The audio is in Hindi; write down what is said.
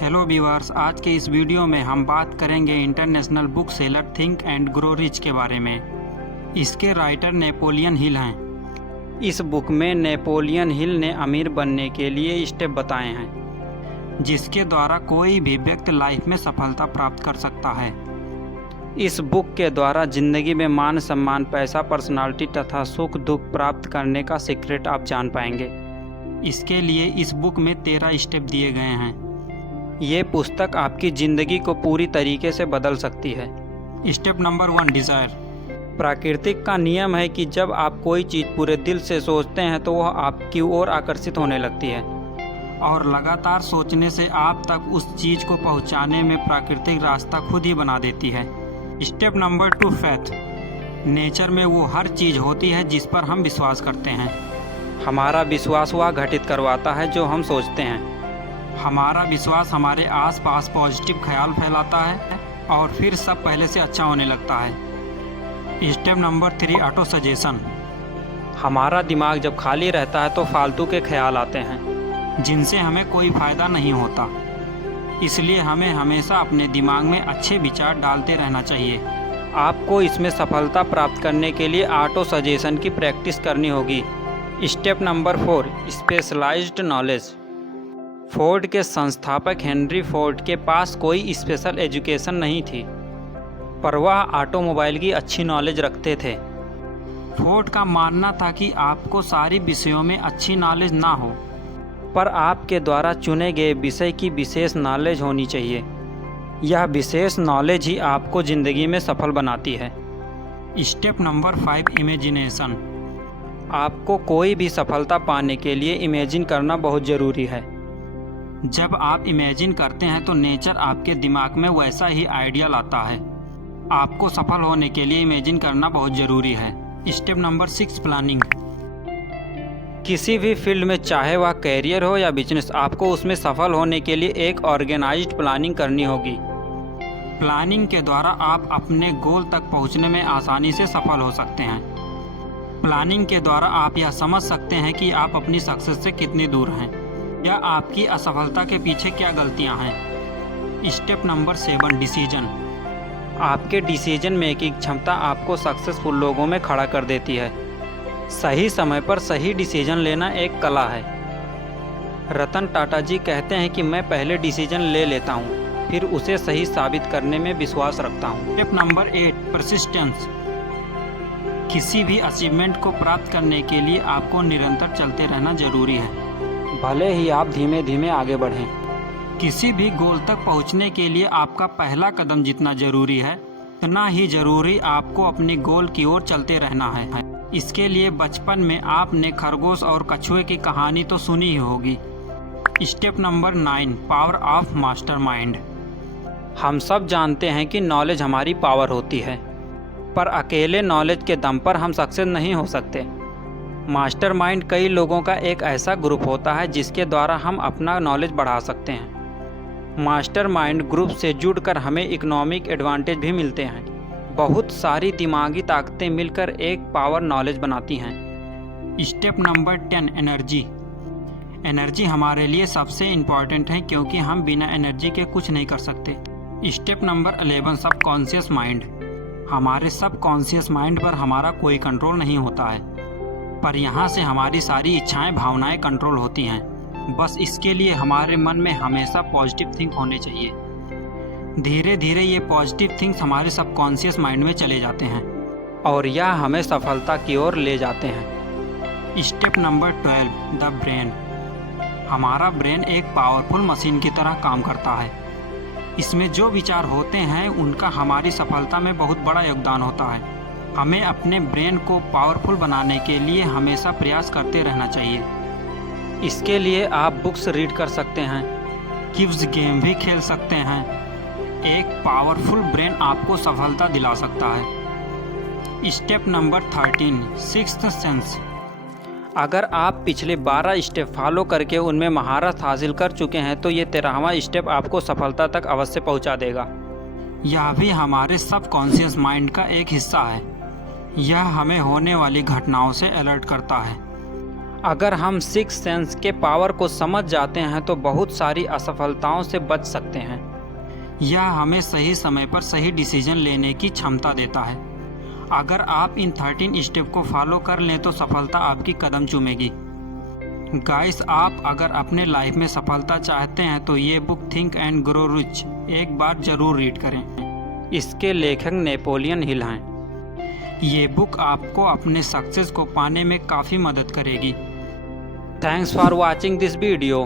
हेलो व्यूअर्स, आज के इस वीडियो में हम बात करेंगे international book seller think and grow rich के बारे में। इसके राइटर नेपोलियन हिल हैं। इस बुक में नेपोलियन हिल ने अमीर बनने के लिए स्टेप बताए हैं जिसके द्वारा कोई भी व्यक्ति लाइफ में सफलता प्राप्त कर सकता है। इस बुक के द्वारा ज़िंदगी में मान सम्मान, पैसा, पर्सनालिटी तथा सुख दुख प्राप्त करने का सीक्रेट आप जान पाएंगे। इसके लिए इस बुक में 13 स्टेप दिए गए हैं। ये पुस्तक आपकी ज़िंदगी को पूरी तरीके से बदल सकती है। Step number 1, desire. प्राकृतिक का नियम है कि जब आप कोई चीज़ पूरे दिल से सोचते हैं तो वह आपकी ओर आकर्षित होने लगती है, और लगातार सोचने से आप तक उस चीज़ को पहुंचाने में प्राकृतिक रास्ता खुद ही बना देती है। Step number 2, faith. नेचर में वो हर चीज़ होती है जिस पर हम विश्वास करते हैं। हमारा विश्वास वह घटित करवाता है जो हम सोचते हैं। हमारा विश्वास हमारे आसपास पॉजिटिव ख्याल फैलाता है और फिर सब पहले से अच्छा होने लगता है। Step number 3, auto suggestion. हमारा दिमाग जब खाली रहता है तो फालतू के ख्याल आते हैं जिनसे हमें कोई फ़ायदा नहीं होता। इसलिए हमें हमेशा अपने दिमाग में अच्छे विचार डालते रहना चाहिए। आपको इसमें सफलता प्राप्त करने के लिए ऑटो सजेशन की प्रैक्टिस करनी होगी। Step number 4, specialised knowledge. Ford के संस्थापक हेनरी फोर्ड के पास कोई स्पेशल एजुकेशन नहीं थी, पर वह ऑटोमोबाइल की अच्छी नॉलेज रखते थे। फोर्ड का मानना था कि आपको सारी विषयों में अच्छी नॉलेज ना हो, पर आपके द्वारा चुने गए विषय की विशेष नॉलेज होनी चाहिए। यह विशेष नॉलेज ही आपको ज़िंदगी में सफल बनाती है। Step number 5, imagination. आपको कोई भी सफलता पाने के लिए इमेजिन करना बहुत ज़रूरी है। जब आप इमेजिन करते हैं तो नेचर आपके दिमाग में वैसा ही आइडिया लाता है। आपको सफल होने के लिए इमेजिन करना बहुत ज़रूरी है। Step number 6, planning. किसी भी फील्ड में, चाहे वह कैरियर हो या बिजनेस, आपको उसमें सफल होने के लिए एक ऑर्गेनाइज्ड प्लानिंग करनी होगी। प्लानिंग के द्वारा आप अपने गोल तक पहुंचने में आसानी से सफल हो सकते हैं। प्लानिंग के द्वारा आप यह समझ सकते हैं कि आप अपनी सक्सेस से कितनी दूर हैं या आपकी असफलता के पीछे क्या गलतियां हैं। Step number 7, decision. आपके डिसीजन मेकिंग क्षमता आपको सक्सेसफुल लोगों में खड़ा कर देती है। सही समय पर सही डिसीजन लेना एक कला है। रतन टाटा जी कहते हैं कि मैं पहले डिसीजन ले लेता हूं, फिर उसे सही साबित करने में विश्वास रखता हूं। Step number 8, persistence. किसी भी अचीवमेंट को प्राप्त करने के लिए आपको निरंतर चलते रहना जरूरी है, भले ही आप धीमे धीमे आगे बढ़ें। किसी भी गोल तक पहुंचने के लिए आपका पहला कदम जितना ज़रूरी है, उतना ही ज़रूरी आपको अपने गोल की ओर चलते रहना है। इसके लिए बचपन में आपने खरगोश और कछुए की कहानी तो सुनी ही होगी। Step number 9, power of mastermind. हम सब जानते हैं कि नॉलेज हमारी पावर होती है, पर अकेले नॉलेज के दम पर हम सक्सेस नहीं हो सकते। मास्टरमाइंड कई लोगों का एक ऐसा ग्रुप होता है जिसके द्वारा हम अपना नॉलेज बढ़ा सकते हैं। मास्टरमाइंड ग्रुप से जुड़कर हमें इकोनॉमिक एडवांटेज भी मिलते हैं। बहुत सारी दिमागी ताकतें मिलकर एक पावर नॉलेज बनाती हैं। Step number 10, energy. एनर्जी हमारे लिए सबसे इम्पॉर्टेंट है क्योंकि हम बिना एनर्जी के कुछ नहीं कर सकते। Step number 11, subconscious mind. हमारे सबकॉन्शियस माइंड पर हमारा कोई कंट्रोल नहीं होता है, पर यहाँ से हमारी सारी इच्छाएं, भावनाएं कंट्रोल होती हैं। बस इसके लिए हमारे मन में हमेशा पॉजिटिव थिंक होने चाहिए। धीरे धीरे ये पॉजिटिव थिंग्स हमारे सबकॉन्शियस माइंड में चले जाते हैं और यह हमें सफलता की ओर ले जाते हैं। Step number 12, the brain. हमारा ब्रेन एक पावरफुल मशीन की तरह काम करता है। इसमें जो विचार होते हैं उनका हमारी सफलता में बहुत बड़ा योगदान होता है। हमें अपने ब्रेन को पावरफुल बनाने के लिए हमेशा प्रयास करते रहना चाहिए। इसके लिए आप बुक्स रीड कर सकते हैं, क्विज गेम भी खेल सकते हैं। एक पावरफुल ब्रेन आपको सफलता दिला सकता है। Step number 13, sixth sense. अगर आप पिछले 12 स्टेप फॉलो करके उनमें महारत हासिल कर चुके हैं तो ये 13वां स्टेप आपको सफलता तक अवश्य पहुंचा देगा। यह भी हमारे सबकॉन्शियस माइंड का एक हिस्सा है। यह हमें होने वाली घटनाओं से अलर्ट करता है। अगर हम सिक्स सेंस के पावर को समझ जाते हैं तो बहुत सारी असफलताओं से बच सकते हैं। यह हमें सही समय पर सही डिसीजन लेने की क्षमता देता है। अगर आप इन 13 स्टेप को फॉलो कर लें तो सफलता आपकी कदम चूमेगी। गाइस, आप अगर अपने लाइफ में सफलता चाहते हैं तो ये book think and grow rich एक बार जरूर रीड करें। इसके लेखक नेपोलियन हिल हैं। ये बुक आपको अपने सक्सेस को पाने में काफ़ी मदद करेगी। Thanks for watching this video.